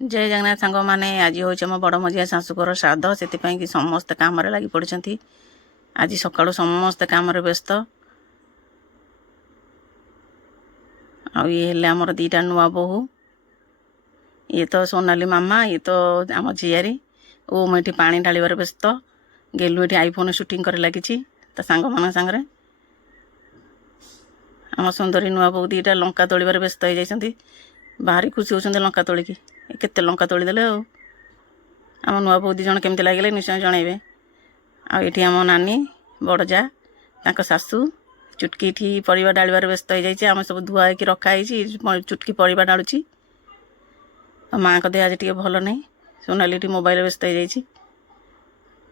जय जगन्नाथ सांग मैंने आज हूँ मो बड़ मझिया शाशुकर श्राद्ध से कि समस्ते कम लगी पड़ी। आज सका समस्ते कम व्यस्त ये आमर दीटा नुआ बोहू ये तो सोनाली मामा ये तो आम झीआरी ओ मुझे पानी ढालिबार व्यस्त गेलु ये आईफोन शूटिंग कर लगी सांग मान सांगे आम सुंदरी नुआ बोहू दीटा लंका तोड़बार व्यस्त हो जाती भारी खुशी होती लंका तोलिकी केते लंका तोड़ीदेले आम नुआ बोहू दिज केमती लगे निश्चय जनइबे। आठी आम नानी बड़जा तांको सासू चुटकी ठी परिवा डालिबार व्यस्त हो जाए आम सब धुआ होकर रखाई चुटकी परिवा डालुची। माँ को देह आज टे भल नहीं सोनाली टी मोबाइल व्यस्त हो जाए।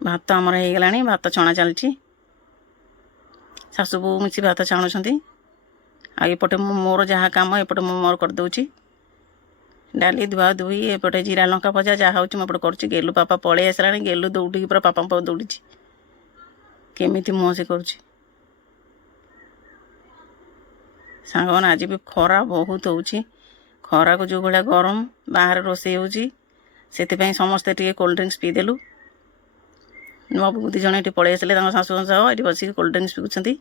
भात आमर हो गला भात छणा चलती सासू बो मिसी भात छाणुंट आईपटे मोर जहाँ कम एपटे मोर करदे डाली धुआ धुई एपटे जीरा लंका भजा जहाँ हूँ मुझे करुँच। गेलु पापा पलि आसला गेलु दौड़ी पूरा पापा दौड़ी केमी मुँह से करुँच। सांग मैंने आज भी खरा बहुत हो खरा को जो भाया गरम बाहर रोषे होती समस्ते टे कोल्ड ड्रिंक्स पीदेलु। नुआ बो दी जन ये पलि आसे शाशु सह ये बस कोल्ड ड्रिंक्स पिउछंती।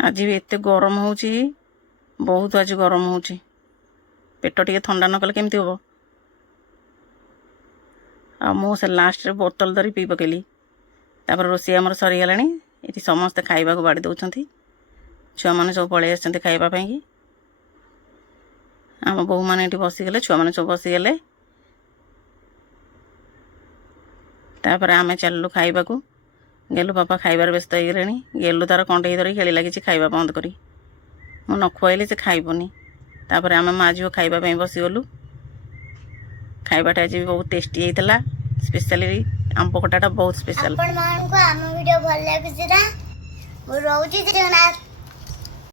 आज भी एत गरम हो बहुत आज गरम हो पेट टे थंडा न कले केमती हम आ मुझे लास्ट रे बोतल धरी पी पकेली तापर रोषे आमर सरीगला ये समस्ते खाइबा को बाड़ी दौरान छुआ मैंने सब पलि आस खावाई आम बोहू मैंने ये बसीगले छुआ मैंने सब बसीगले तापर आम चलू खाइबा को गेलु पापा खाइबार व्यस्त हो गले गेलु तार कंडे धरी खेली लगी खाइबा बंद करी मु न खुआइले से खाइबनी तापर आम माँ झील खाइबा बसीगलु। खाइबाटा आज भी बहुत टेस्टी होता स्पेशली आम पकटाटा बहुत स्पेशल। आपण मान को आम वीडियो भल लागुची ना। मु रहउची जगन्नाथ।